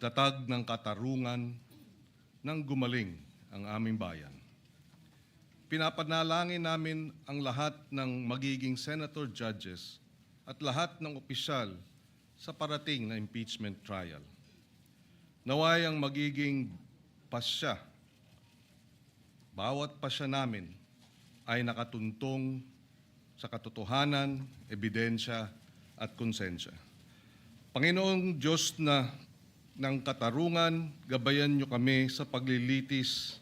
pagtatag ng katarungan nang gumaling ang aming bayan. Pinapanalangin namin ang lahat ng magiging senator judges at lahat ng opisyal sa parating na impeachment trial. Naway ang magiging pasya, bawat pasya namin ay nakatuntong sa katotohanan, ebidensya at konsensya. Panginoong Diyos ng katarungan, gabayan niyo kami sa paglilitis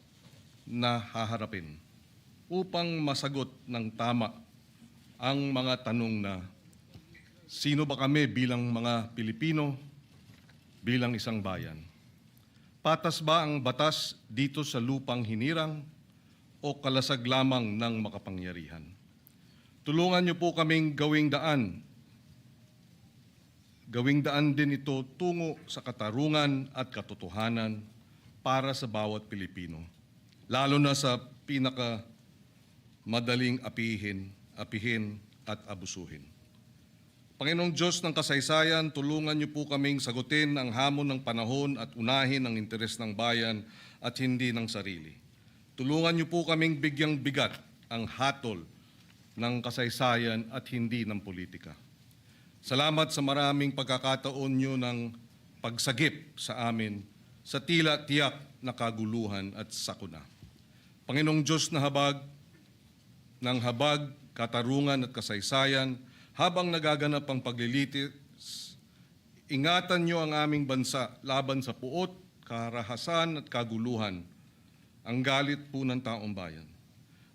na haharapin upang masagot ng tama ang mga tanong na sino ba kami bilang mga Pilipino, bilang isang bayan? Patas ba ang batas dito sa lupang hinirang o kalasag lamang ng makapangyarihan? Tulungan niyo po kaming gawing daan din ito tungo sa katarungan at katotohanan para sa bawat Pilipino, lalo na sa madaling apihin at abusuhin. Panginoong Diyos ng kasaysayan, tulungan niyo po kaming sagutin ang hamon ng panahon at unahin ang interes ng bayan at hindi ng sarili. Tulungan niyo po kaming bigyang bigat ang hatol ng kasaysayan at hindi ng politika. Salamat sa maraming pagkakataon niyo ng pagsagip sa amin sa tila tiyak na kaguluhan at sakuna. Panginoong Diyos na habag, katarungan at kasaysayan, habang nagaganap ang paglilitis, ingatan niyo ang aming bansa laban sa puot, karahasan at kaguluhan, ang galit po ng taong bayan.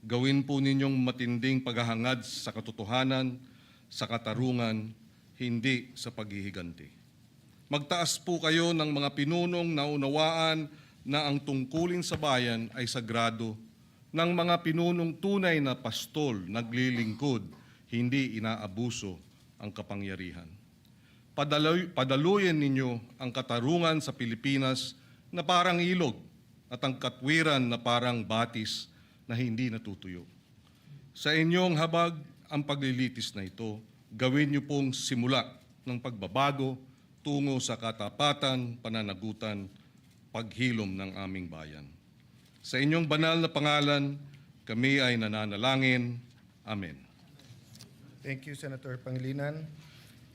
Gawin po ninyong matinding paghahangad sa katotohanan, sa katarungan, hindi sa paghihiganti. Magtaas po kayo ng mga pinunong naunawaan na ang tungkulin sa bayan ay sagrado, ng mga pinunong tunay na pastol, naglilingkod, hindi inaabuso ang kapangyarihan. Padaluyin ninyo ang katarungan sa Pilipinas na parang ilog at ang katwiran na parang batis na hindi natutuyo. Sa inyong habag ang paglilitis na ito, gawin niyo pong simula ng pagbabago tungo sa katapatan, pananagutan, paghilom ng aming bayan. Sa inyong banal na pangalan, kami ay nananalangin. Amen. Thank you, Senator Pangilinan.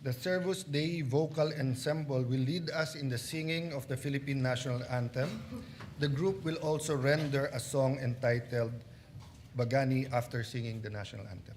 The Servus Dei Vocal Ensemble will lead us in the singing of the Philippine National Anthem. The group will also render a song entitled Bagani after singing the National Anthem.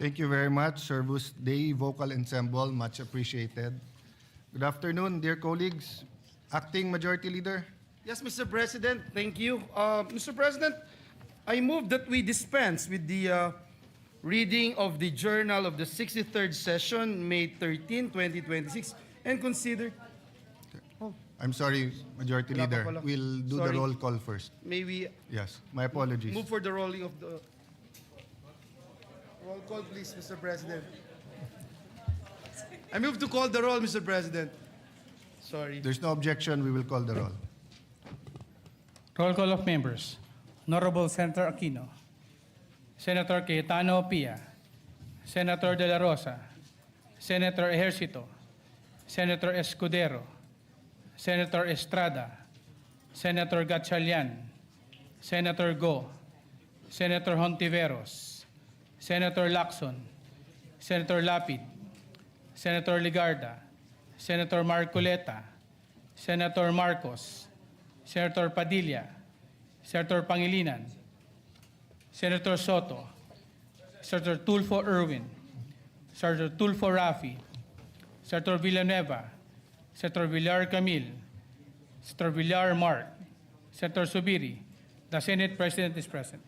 Thank you very much, Servus Dei Vocal Ensemble. Much appreciated. Good afternoon, dear colleagues. Acting Majority Leader. Yes, Mr. President, thank you. Mr. President, I move that we dispense with the reading of the journal of the 63rd session, May 13, 2026, and consider. I'm sorry, Majority Wala pa Leader. pala. We'll do Sorry. the roll call first. May we Yes, my apologies. move for the rolling of the roll call, please, Mr. President. I move to call the roll, Mr. President. Sorry. There's no objection, we will call the roll. Roll call of members. Honorable Senator Aquino, Senator Cayetano Pia, Senator De La Rosa, Senator Ejercito, Senator Escudero, Senator Estrada, Senator Gatchalian, Senator Go, Senator Hontiveros, Senator Lacson, Senator Lapid, Senator Ligarda, Senator Marcoleta, Senator Marcos, Senator Padilla, Senator Pangilinan, Senator Soto, Senator Tulfo Erwin, Senator Tulfo Rafi, Senator Villanueva, Senator Villar Camil, Senator Villar Mark, Senator Subiri. The Senate President is present.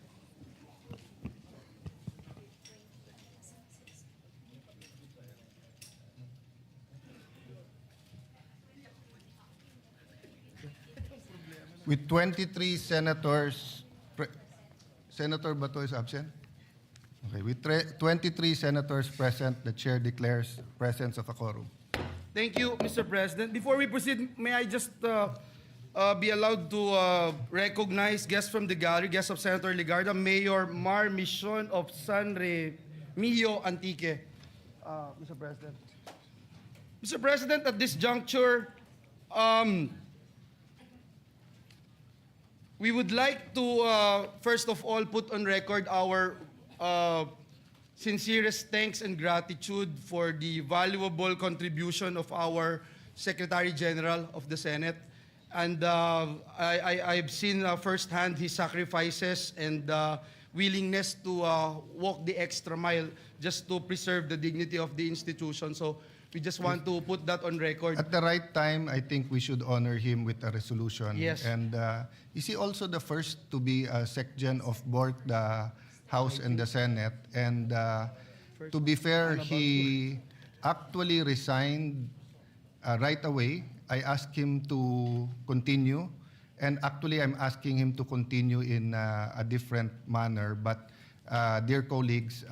With 23 senators, Senator Bato is absent? Okay, with 23 senators present, the chair declares presence of a quorum. Thank you, Mr. President. Before we proceed, may I just be allowed to recognize guests from the gallery, guests of Senator Ligarda, Mayor Mar Mission of San Remigio Antique. Mr. President. Mr. President, at this juncture, we would like to, first of all, put on record our sincerest thanks and gratitude for the valuable contribution of our Secretary General of the Senate. And I've seen firsthand his sacrifices and willingness to walk the extra mile just to preserve the dignity of the institution. So we just want to put that on record. At the right time, I think we should honor him with a resolution. Yes. And is he also the first to be a SecGen of both the House and the Senate? And to be fair, he actually resigned right away. I asked him to continue. And actually, I'm asking him to continue in a different manner. But dear colleagues,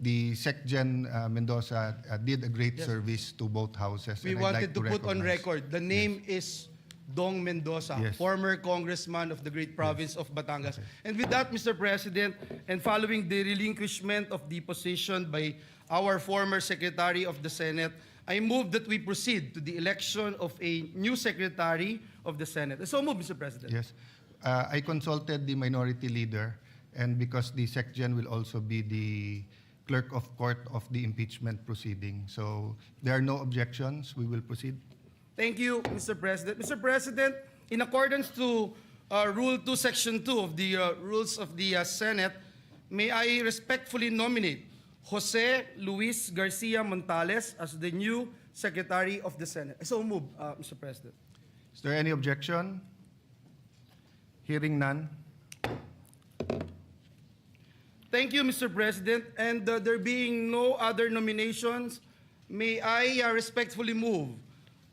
the SecGen Mendoza did a great service to both houses. We and I'd wanted like to put on recognize- record, the name is Dong Mendoza, Yes. former congressman of the great province of Batangas. And with that, Mr. President, and following the relinquishment of the position by our former Secretary of the Senate, I move that we proceed to the election of a new Secretary of the Senate. So move, Mr. President. Yes. I consulted the minority leader, and because the SecGen will also be the clerk of court of the impeachment proceeding. So there are no objections. We will proceed. Thank you, Mr. President. Mr. President, in accordance to Rule 2, Section 2 of the Rules of the Senate, may I respectfully nominate Jose Luis Garcia Montales as the new Secretary of the Senate. So move, Mr. President. Is there any objection? Hearing none. Thank you, Mr. President. And there being no other nominations, may I respectfully move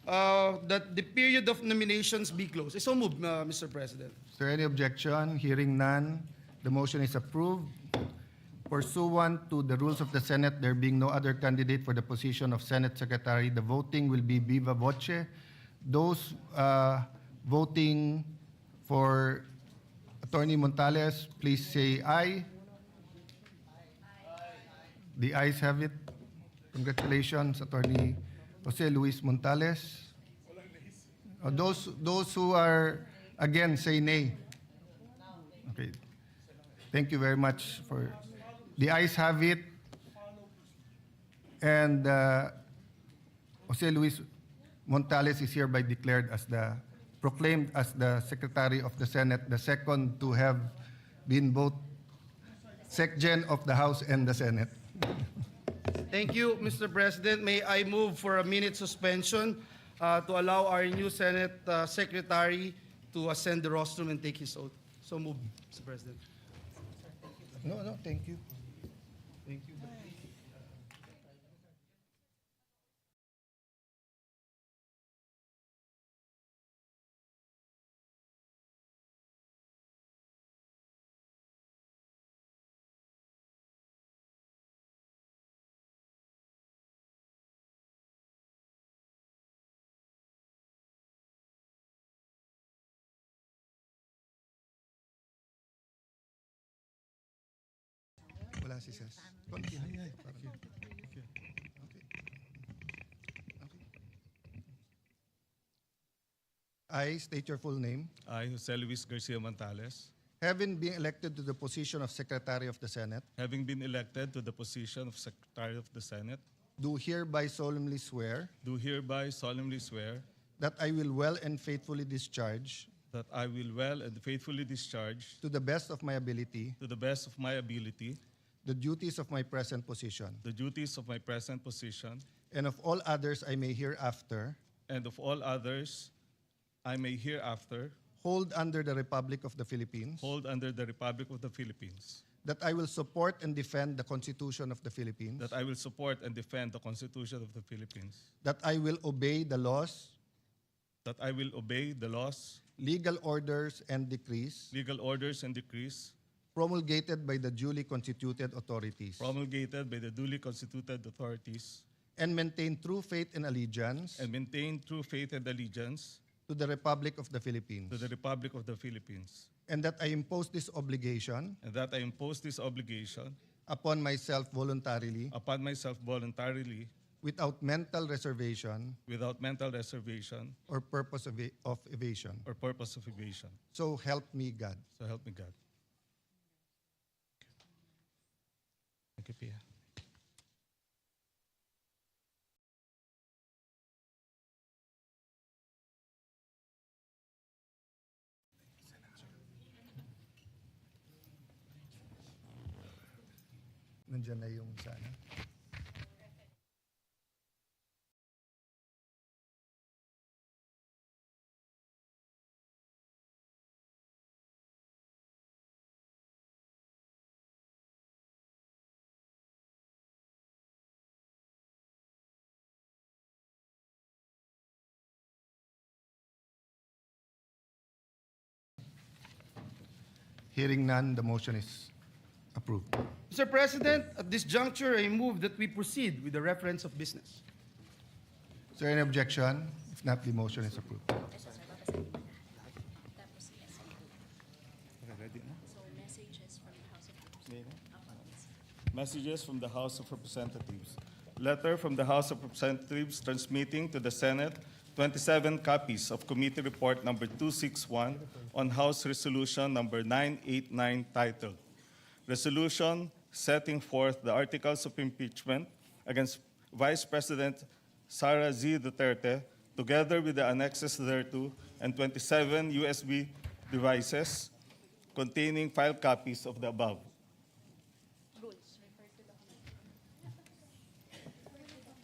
that the period of nominations be closed. So move, Mr. President. Is there any objection? Hearing none. The motion is approved. Pursuant to the rules of the Senate, there being no other candidate for the position of Senate Secretary, the voting will be viva voce. Those voting for Attorney Montales, please say aye. The ayes have it. Congratulations, Attorney Jose Luis Montales. Those who are again, say nay. Okay. Thank you very much for. The ayes have it. And Jose Luis Montales is hereby declared as proclaimed as the Secretary of the Senate, the second to have been both SecGen of the House and the Senate. Thank you, Mr. President. May I move for a minute suspension to allow our new Senate Secretary to ascend the rostrum and take his oath. So move, Mr. President. No, thank you. Thank you. Wala si Ses. Konti. Okay. I state your full name. I, Jose Luis Garcia Montales, Having been elected to the position of Secretary of the Senate, having been elected to the position of Secretary of the Senate, do hereby solemnly swear do hereby solemnly swear that I will well and faithfully discharge, that I will well and faithfully discharge, to the best of my ability, to the best of my ability, the duties of my present position, the duties of my present position, and of all others I may hereafter and of all others I may hereafter hold under the Republic of the Philippines, hold under the Republic of the Philippines, that I will support and defend the Constitution of the Philippines, that I will support and defend the Constitution of the Philippines, that I will obey the laws, that I will obey the laws, legal orders, and decrees legal orders, and decrees promulgated by the duly constituted authorities, promulgated by the duly constituted authorities, and maintain true faith and allegiance and maintain true faith and allegiance to the Republic of the Philippines, to the Republic of the Philippines, and that I impose this obligation and that I impose this obligation upon myself voluntarily, upon myself voluntarily, without mental reservation without mental reservation or purpose of evasion. or purpose of evasion. So help me God. So help me God. Thank you, Pia. Nandiyan na yung sana. Hearing none, the motion is approved. Mr. President, at this juncture, I move that we proceed with the reference of business. Is there any objection? If not, the motion is approved. Messages from the House of Representatives. Letter from the House of Representatives transmitting to the Senate 27 copies of Committee Report number 261 on House Resolution number 989 titled Resolution Setting Forth the Articles of Impeachment against Vice President Sara Z. Duterte, together with the annexes thereto, and 27 USB devices containing file copies of the above.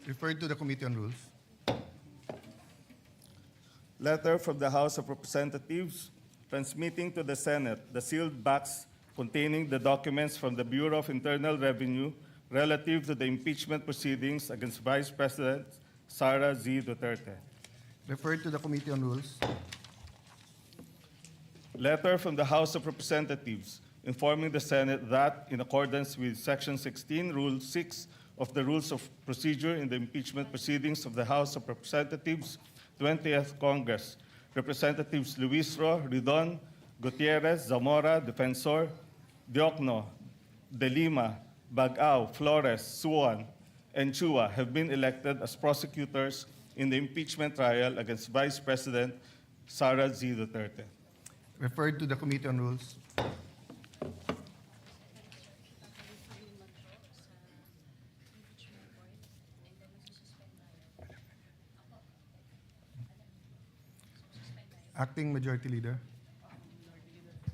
Referred to the Committee on Rules. Letter from the House of Representatives transmitting to the Senate the sealed box containing the documents from the Bureau of Internal Revenue relative to the impeachment proceedings against Vice President Sara Z. Duterte. Referred to the Committee on Rules. Letter from the House of Representatives informing the Senate that, in accordance with Section 16, Rule 6 of the Rules of Procedure in the impeachment proceedings of the House of Representatives, 20th Congress, Representatives Luis Ro, Ridon, Gutierrez, Zamora, Defensor, Diokno, De Lima, Bagao, Flores, Suwan, and Chua have been elected as prosecutors in the impeachment trial against Vice President Sara Z. Duterte. Referred to the Committee on Rules. Acting Majority Leader.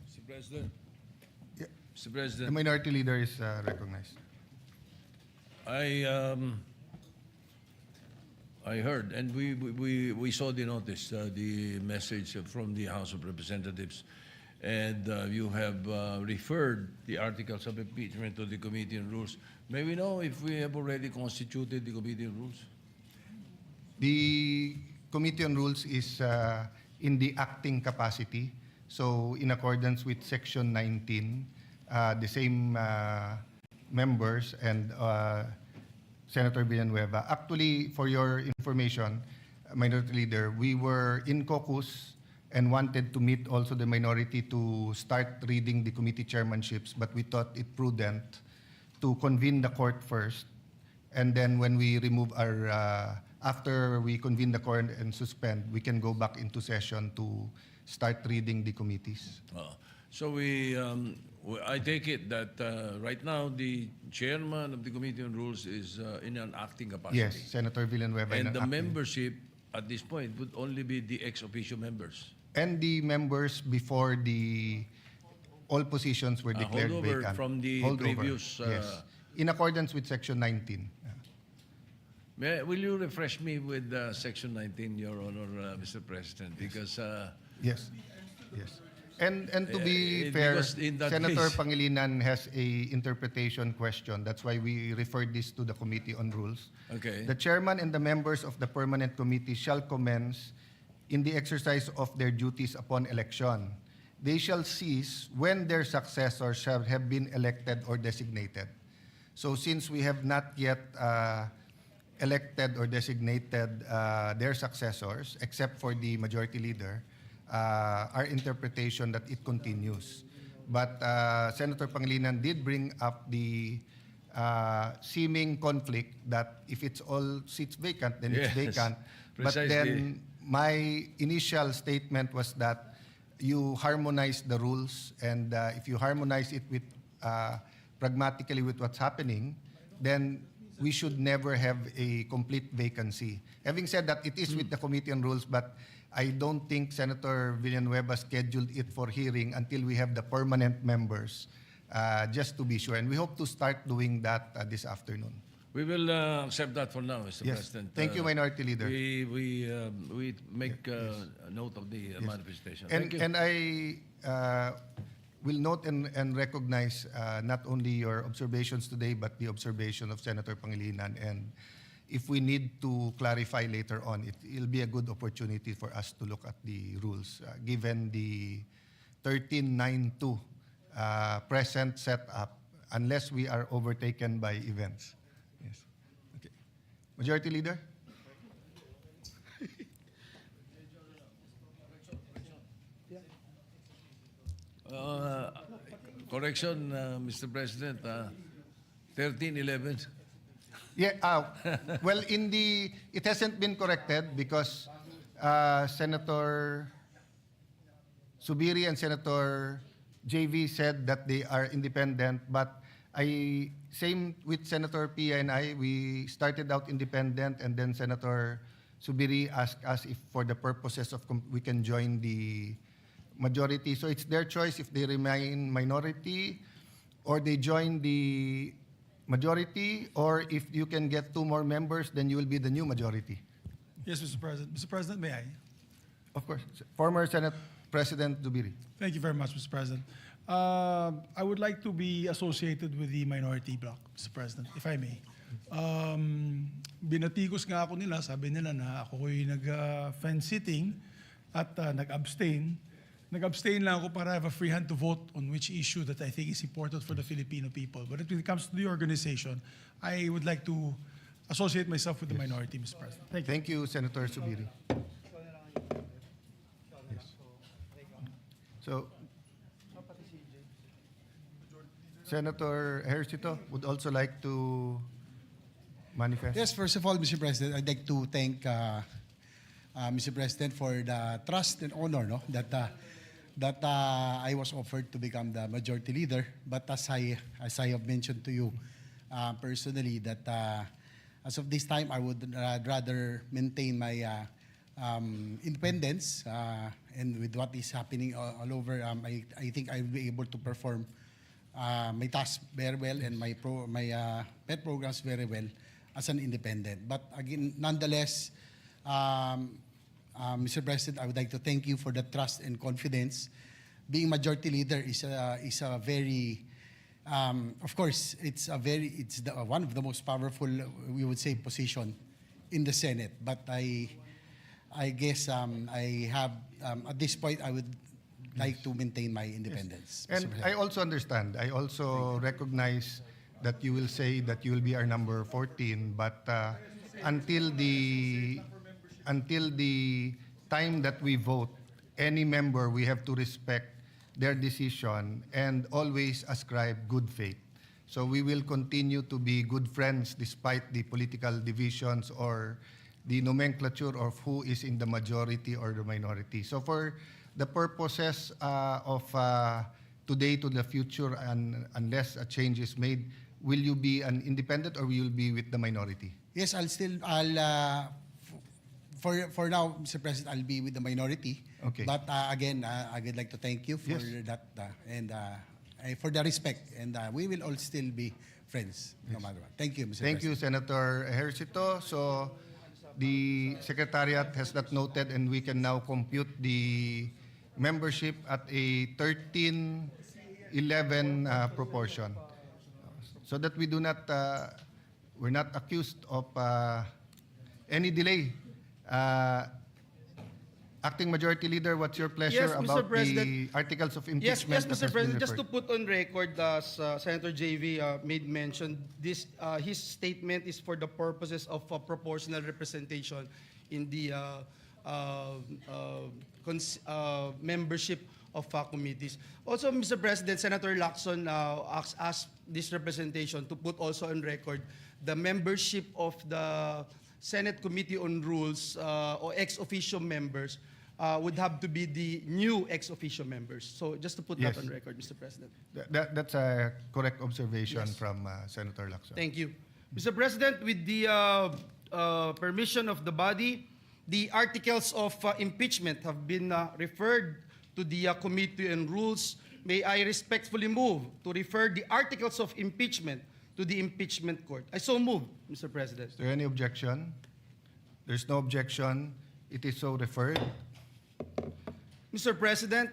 Mr. President. Yeah. Mr. The President. Minority Leader is recognized. I heard, and we saw the notice, the message from the House of Representatives, and you have referred the articles of impeachment to the Committee on Rules. May we know if we have already constituted the Committee on Rules? The Committee on Rules is in the acting capacity. So in accordance with Section 19, the same members and Senator Villanueva. Actually, for your information, Minority Leader, we were in caucus and wanted to meet also the minority to start reading the committee chairmanships, but we thought it prudent to convene the court first, and then when we remove our, after we convene the court and suspend, we can go back into session to start reading the committees. So I take it that right now the chairman of the Committee on Rules is in an acting capacity. Yes, Senator Villanueva. And an the acting. membership at this point would only be the ex officio members. And the members before the all positions were declared holdover vacant. from the previous, yes, in accordance with Section 19. Will you refresh me with Section 19, Your Honor, Mr. President? Because Yes, yes. And to be fair, because in that Senator case- Pangilinan has a interpretation question. That's why we referred this to the Committee on Rules. Okay. The chairman and the members of the permanent committee shall commence in the exercise of their duties upon election. They shall cease when their successors shall have been elected or designated. So since we have not yet elected or designated their successors, except for the majority leader, our interpretation that it continues. But Senator Pangilinan did bring up the seeming conflict that if it's all seats vacant, then it's Yes, vacant. But precisely. then my initial statement was that you harmonize the rules, and if you harmonize it with pragmatically with what's happening, then we should never have a complete vacancy. Having said that, it is with the Committee on Rules, but I don't think Senator Villanueva scheduled it for hearing until we have the permanent members, just to be sure. And we hope to start doing that this afternoon. we will accept that for now, Mr. Yes. President. Thank you, Minority Leader. We make a note of the manifestation. Thank you. And I will note and recognize not only your observations today, but the observation of Senator Pangilinan. And if we need to clarify later on, it'll be a good opportunity for us to look at the rules, given the 1392 present setup, unless we are overtaken by events. Yes. Okay. Majority Leader? Correction, Mr. President, 1311. Yeah, well, it hasn't been corrected because Senator Subiri and Senator JV said that they are independent, but same with Senator Pia and I, we started out independent, and then Senator Subiri asked us if for the purposes of we can join the majority. So it's their choice if they remain minority or they join the majority, or if you can get 2 more members, then you will be the new majority. Yes, Mr. President. Mr. President, may I? Of course. Former Senate President Dubiri. Thank you very much, Mr. President. I would like to be associated with the minority bloc, Mr. President, if I may. Binatikos nga ako nila, sabi nila na ako ko'y nag-fence-sitting at nag-abstain. Nag-abstain lang ako para have a free hand to vote on which issue that I think is important for the Filipino people. But when it comes to the organization, I would like to associate myself with the minority, Mr. President. Thank you. Thank you, Senator Subiri. Yes. So, Senator Ejercito would also like to manifest. Yes, first of all, Mr. President, I'd like to thank Mr. President for the trust and honor that I was offered to become the majority leader. But as I have mentioned to you personally, that as of this time, I would rather maintain my independence, and with what is happening all over, I think I will be able to perform my task very well and my pet programs very well as an independent. But again, nonetheless, Mr. President, I would like to thank you for the trust and confidence. Being majority leader is a very of course, it's one of the most powerful, we would say, position in the Senate. But I guess I have at this point I would like to maintain my independence. Mr. And President. I also understand. I also recognize that you will say that you will be our number 14, but until the time that we vote, any member, we have to respect their decision and always ascribe good faith. So we will continue to be good friends despite the political divisions or the nomenclature of who is in the majority or the minority. So for the purposes of today to the future, and unless a change is made, will you be an independent or will you be with the minority? Yes, for now, Mr. President, I'll be with the minority. Okay. But again, I would like to thank you for Yes. that and for the respect. And we will all still be friends no matter what. Thank you, Mr. Thank you, President. Senator Ejercito. So the Secretariat has that noted, and we can now compute the membership at a 13-11 proportion. So that we do not, we're not accused of any delay. Acting Majority Leader, what's your pleasure Yes, Mr. about the President. articles of Yes, impeachment? yes, that Mr. has been President. Just to referred? put on record, as Senator JV made mention, this his statement is for the purposes of proportional representation in the membership of committees. Also, Mr. President, Senator Lacson asked this representation to put also on record the membership of the Senate Committee on Rules or ex officio members would have to be the new ex officio members. So just to put Yes. that on record, Mr. President. That's a correct observation Yes. from Senator Lacson. Thank you. Mr. President, with the permission of the body, the articles of impeachment have been referred to the Committee on Rules. May I respectfully move to refer the articles of impeachment to the impeachment court. I so move, Mr. President. Is there any objection? There's no objection. It is so referred. Mr. President,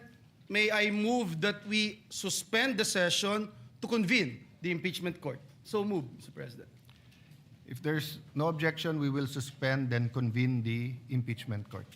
may I move that we suspend the session to convene the impeachment court. So move, Mr. President. If there's no objection, we will suspend and convene the impeachment court.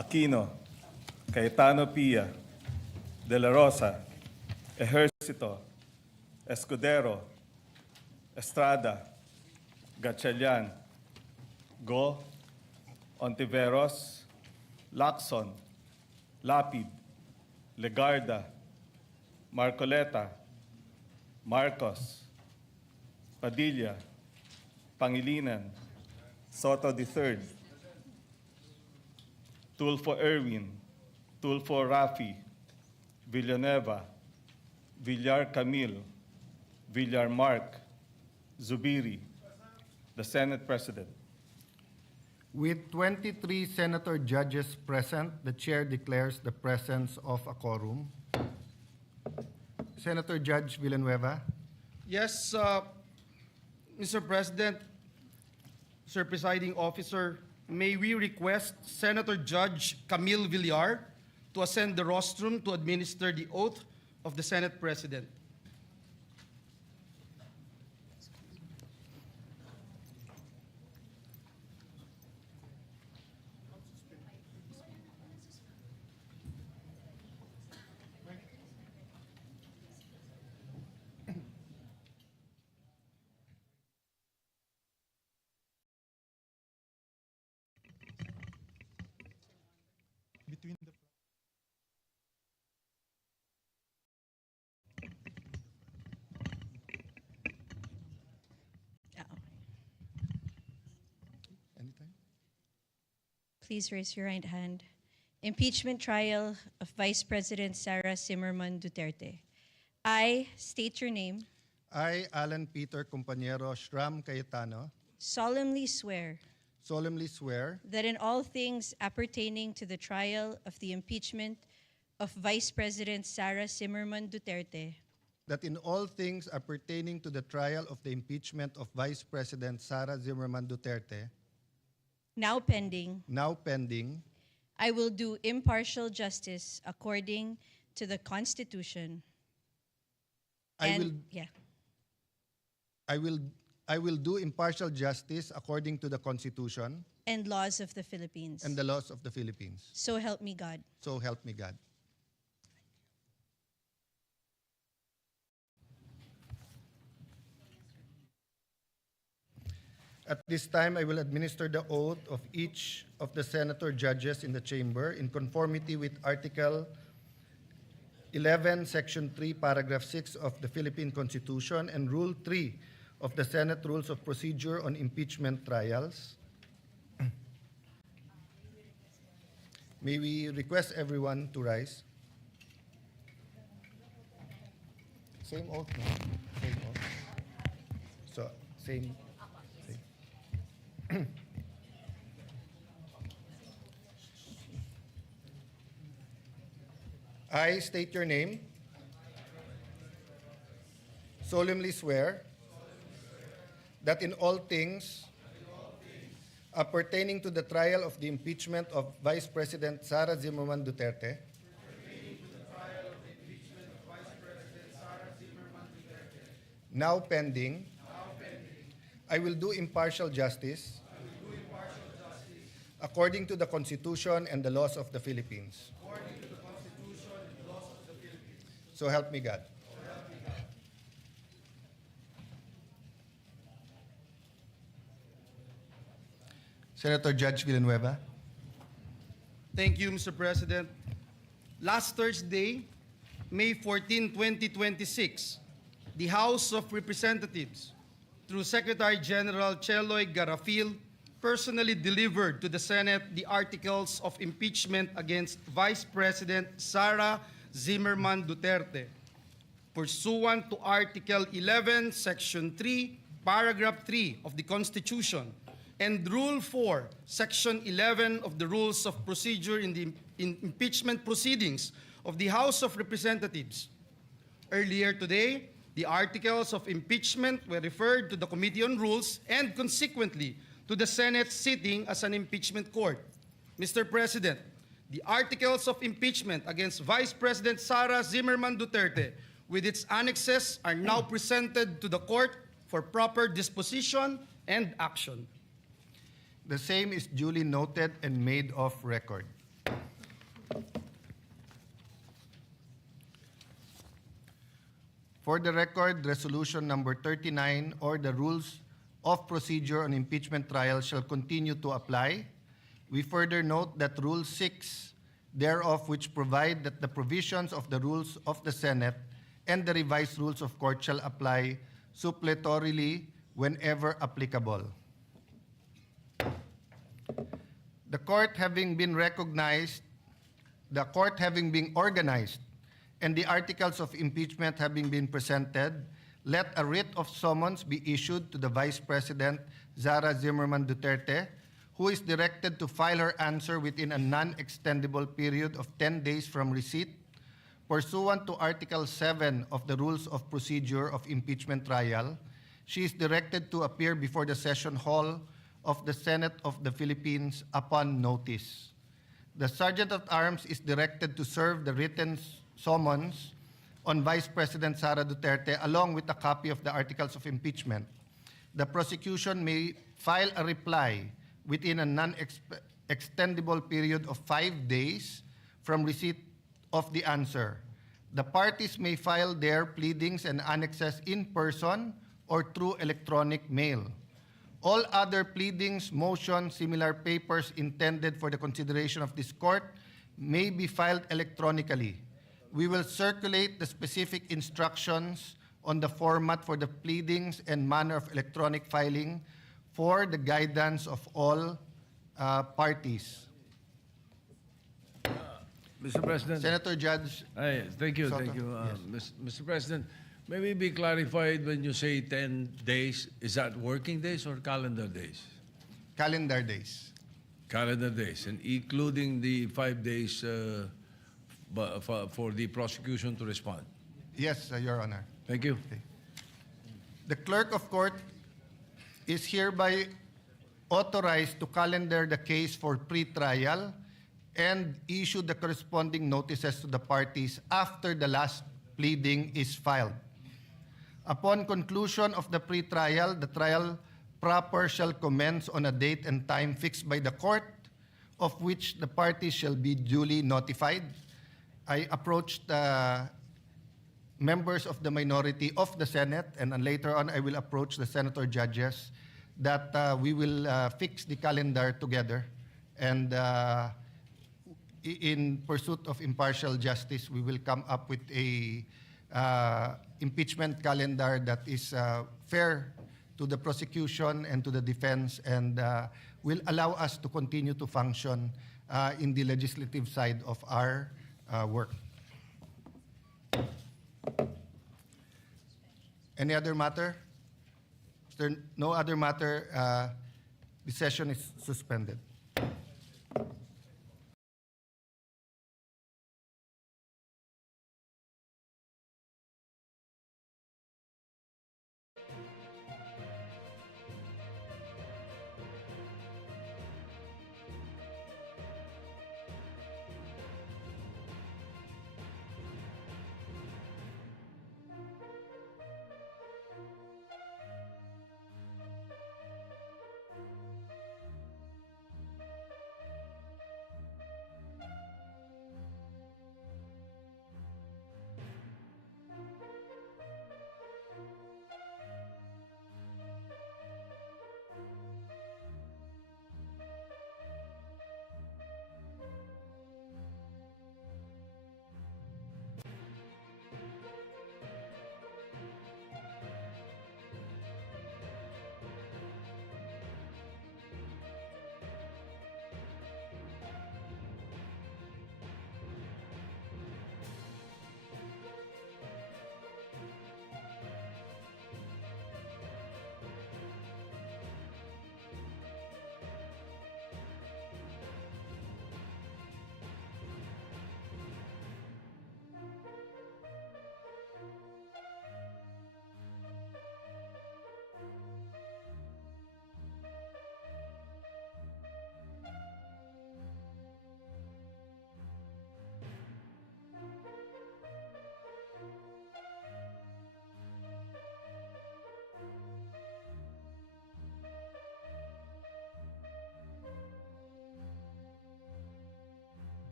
Aquino, Cayetano Pia, De La Rosa, Ejercito, Escudero, Estrada, Gatchalian, Go, Ontiveros, Lacson, Lapid, Legarda, Marcoleta, Marcos, Padilla, Pangilinan, Soto III, Tulfo Erwin, Tulfo Rafi, Villanueva, Villar Camille, Villar Mark, Zubiri, the Senate President. With 23 senator judges present, the chair declares the presence of a quorum. Senator Judge Villanueva. Yes, Mr. President, Sir Presiding Officer, may we request Senator Judge Camille Villar to ascend the rostrum to administer the oath of the Senate President. Between the Anytime. Please raise your right hand. Impeachment trial of Vice President Sara Zimmerman Duterte. I state your name, I, Alan Peter Compañero Shram Cayetano, solemnly swear solemnly swear that in all things appertaining to the trial of the impeachment of Vice President Sara Zimmerman Duterte, that in all things appertaining to the trial of the impeachment of Vice President Sara Zimmerman Duterte, now pending, now pending, I will do impartial justice according to the Constitution. I will do impartial justice according to the Constitution and laws of the Philippines. and the laws of the Philippines. So help me God. So help me God. At this time, I will administer the oath of each of the senator judges in the chamber in conformity with Article 11, Section 3, Paragraph 6 of the Philippine Constitution and Rule 3 of the Senate Rules of Procedure on Impeachment Trials. May we request everyone to rise. Same oath, no? Same oath. So, same. I state your name. Solemnly swear that in all things appertaining to the trial of the impeachment of Vice President Sara Zimmerman Duterte, now pending, I will do impartial justice according to the Constitution and the laws of the Philippines. So help me God. Senator Judge Villanueva. Thank you, Mr. President. Last Thursday, May 14, 2026, the House of Representatives, through Secretary General Cheloy Garafil, personally delivered to the Senate the articles of impeachment against Vice President Sara Zimmerman Duterte, pursuant to Article 11, Section 3, Paragraph 3 of the Constitution, and Rule 4, Section 11 of the Rules of Procedure in the impeachment proceedings of the House of Representatives. Earlier today, the articles of impeachment were referred to the Committee on Rules and consequently to the Senate sitting as an impeachment court. Mr. President, the articles of impeachment against Vice President Sara Zimmerman Duterte with its annexes are now presented to the court for proper disposition and action. The same is duly noted and made of record. For the record, resolution number 39 or the rules of procedure on impeachment trial shall continue to apply. We further note that Rule 6 thereof, which provide that the provisions of the rules of the Senate and the revised rules of court shall apply suppletorily whenever applicable. The court having been organized, and the articles of impeachment having been presented, let a writ of summons be issued to the Vice President, Sara Duterte, who is directed to file her answer within a non-extendable period of 10 days from receipt. Pursuant to Article 7 of the Rules of Procedure of Impeachment Trial, she is directed to appear before the Session Hall of the Senate of the Philippines upon notice. The Sergeant at Arms is directed to serve the written summons on Vice President Sara Duterte along with a copy of the Articles of Impeachment. The prosecution may file a reply within a non-extendable period of 5 days from receipt of the answer. The parties may file their pleadings and annexes in person or through electronic mail. All other pleadings, motions, similar papers intended for the consideration of this court may be filed electronically. We will circulate the specific instructions on the format for the pleadings and manner of electronic filing for the guidance of all parties. Mr. President. Senator Judge, Thank you, Soto. thank you. Yes. Mr. President, may we be clarified when you say 10 days, is that working days or calendar days? calendar days. Calendar days, and including the 5 days for the prosecution to respond. Yes, Your Honor. Thank you. The clerk of court is hereby authorized to calendar the case for pre-trial and issue the corresponding notices to the parties after the last pleading is filed. Upon conclusion of the pre-trial, the trial proper shall commence on a date and time fixed by the court, of which the parties shall be duly notified. I approached members of the minority of the Senate, and then later on I will approach the senator judges that we will fix the calendar together, and in pursuit of impartial justice, we will come up with a impeachment calendar that is fair to the prosecution and to the defense, and will allow us to continue to function in the legislative side of our work. Any other matter? If there no other matter, the session is suspended.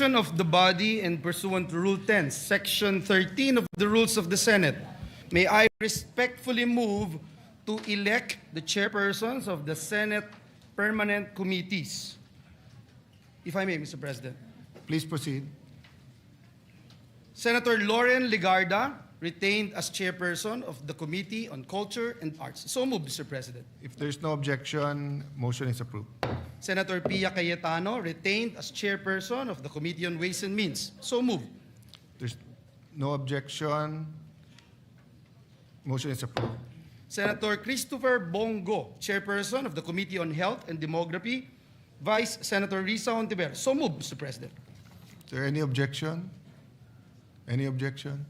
of the body and pursuant to Rule 10, Section 13 of the Rules of the Senate, may I respectfully move to elect the chairpersons of the Senate permanent committees. If I may, Mr. President. Please proceed. Senator Lauren Legarda, retained as chairperson of the Committee on Culture and Arts. So moved, Mr. President. If there's no objection, motion is approved. Senator Pia Cayetano, retained as chairperson of the Committee on Ways and Means. So moved. There's no objection, motion is approved. Senator Christopher Bongo, chairperson of the Committee on Health and Demography. Vice Senator Risa Ontiveros. So moved, Mr. President. Is there any objection? Any objection?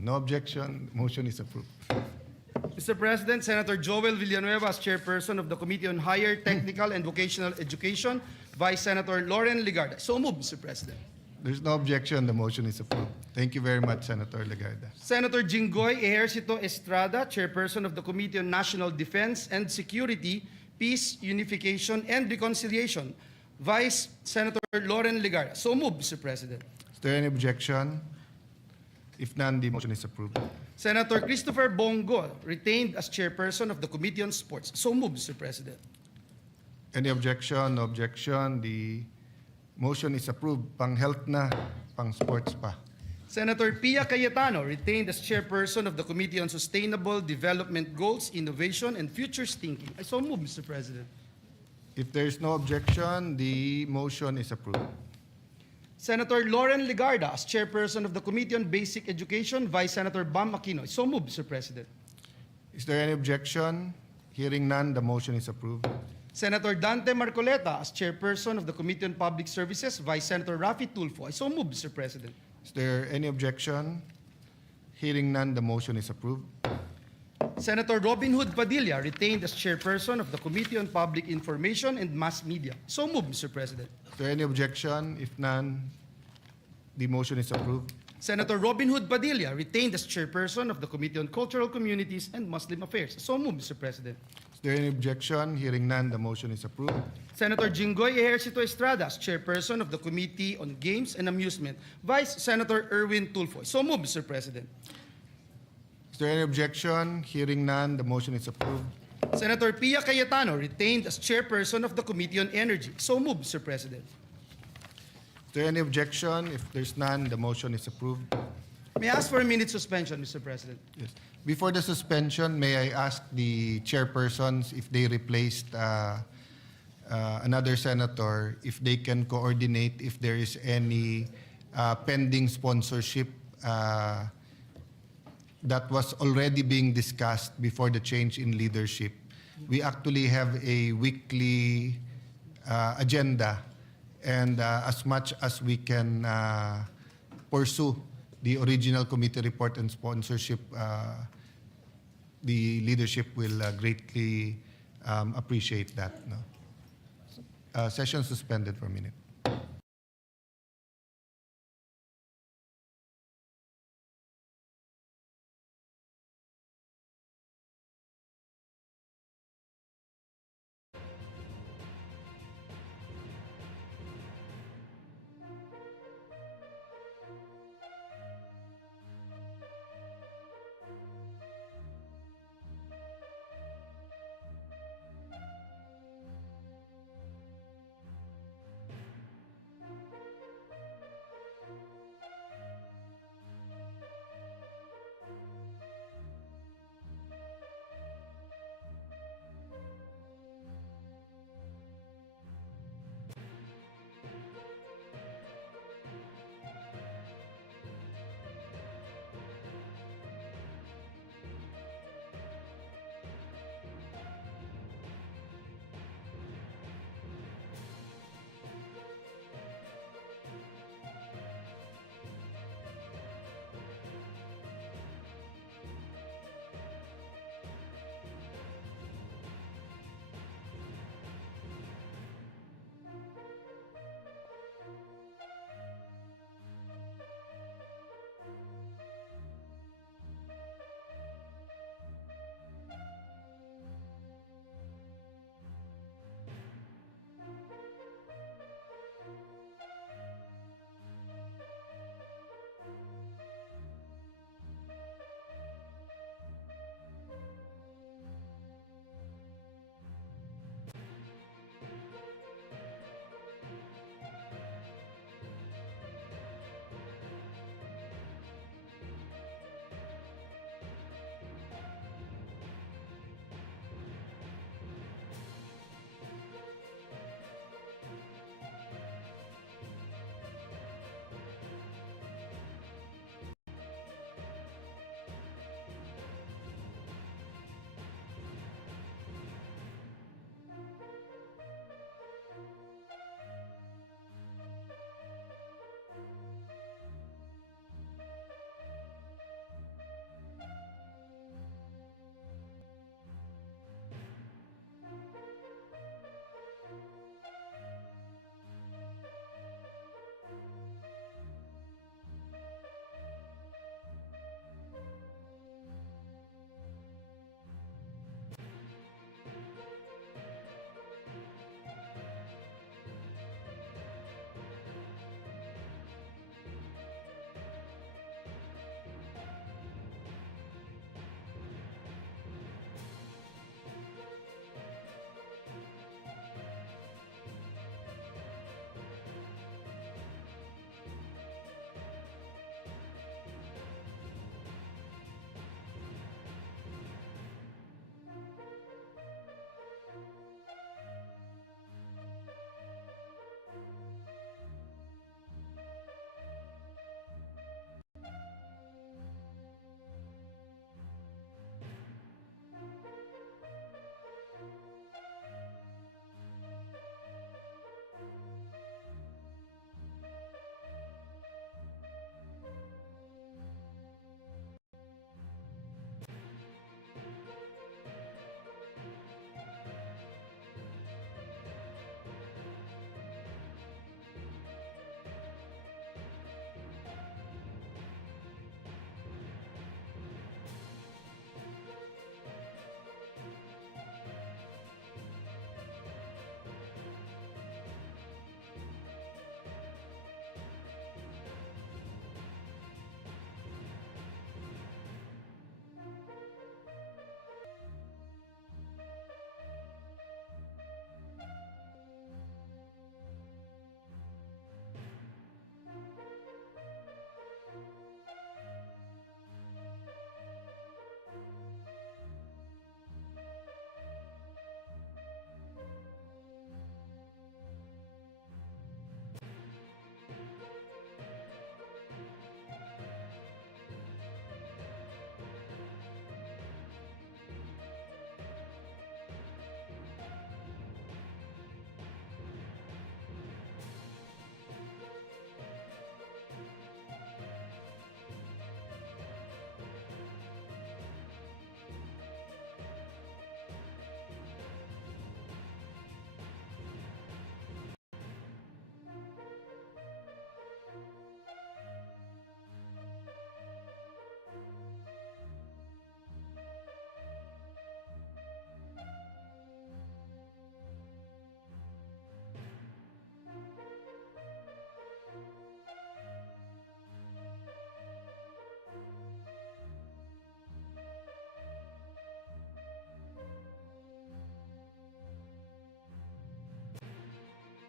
No objection, motion is approved. Mr. President, Senator Joel Villanueva as chairperson of the Committee on Higher Technical and Vocational Education. Vice Senator Lauren Legarda. So moved, Mr. President. There's no objection, the motion is approved. Thank you very much, Senator Legarda. Senator Jinggoy Ejercito Estrada, chairperson of the Committee on National Defense and Security, Peace, Unification, and Reconciliation. Vice Senator Lauren Legarda. So moved, Mr. President. Is there any objection? If none, the motion is approved. Senator Christopher Bongo, retained as chairperson of the Committee on Sports. So moved, Mr. President. Any objection? No objection. The motion is approved. Pang health na, pang sports pa. Senator Pia Cayetano, retained as chairperson of the Committee on Sustainable Development Goals, Innovation, and Futures Thinking. I so move, Mr. President. If there is no objection, the motion is approved. Senator Lauren Legarda, as chairperson of the Committee on Basic Education. Vice Senator Bam Aquino. I so move, Mr. President. Is there any objection? Hearing none, the motion is approved. Senator Dante Marcoleta, as chairperson of the Committee on Public Services. Vice Senator Rafi Tulfo. I so move, Mr. President. Is there any objection? Hearing none, the motion is approved. Senator Robin Hood Padilla, retained as chairperson of the Committee on Public Information and Mass Media. So move, Mr. President. Is there any objection? If none, the motion is approved. Senator Robin Hood Padilla, retained as chairperson of the Committee on Cultural Communities and Muslim Affairs. So move, Mr. President. Is there any objection? Hearing none, the motion is approved. Senator Jinggoy Ejercito Estrada, as chairperson of the Committee on Games and Amusement. Vice Senator Erwin Tulfo. So move, Mr. President. Is there any objection? Hearing none, the motion is approved. Senator Pia Cayetano, retained as chairperson of the Committee on Energy. So move, Mr. President. Is there any objection? If there's none, the motion is approved. May I ask for a minute suspension, Mr. President? Yes. Before the suspension, may I ask the chairpersons if they replaced another senator, if they can coordinate if there is any pending sponsorship that was already being discussed before the change in leadership. We actually have a weekly agenda, and as much as we can pursue the original committee report and sponsorship, the leadership will greatly appreciate that. No? Session suspended for a minute.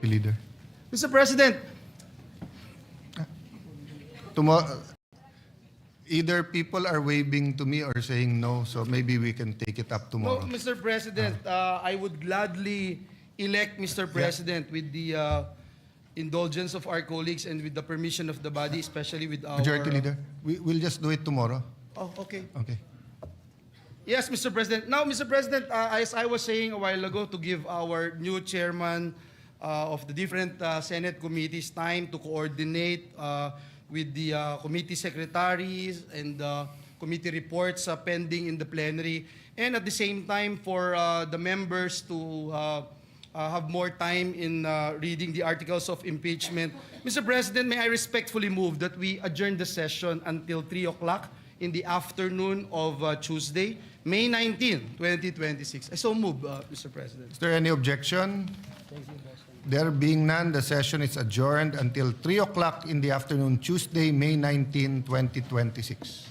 Leader. Mr. President, Tomorrow, either people are waving to me or saying no, so maybe we can take it up no, tomorrow. Mr. President, I would gladly elect Mr. President with the indulgence of our colleagues and with the permission of the body, especially with our... Majority Leader, we'll just do it tomorrow. Oh, okay. Okay. Yes, Mr. President. Now, Mr. President, as I was saying a while ago, to give our new chairman of the different Senate committees time to coordinate with the committee secretaries and committee reports pending in the plenary, and at the same time for the members to have more time in reading the articles of impeachment. Mr. President, may I respectfully move that we adjourn the session until 3 o'clock in the afternoon of Tuesday, May 19, 2026. I so move, Mr. President. Is there any objection? There being none, the session is adjourned until 3 o'clock in the afternoon, Tuesday, May 19, 2026.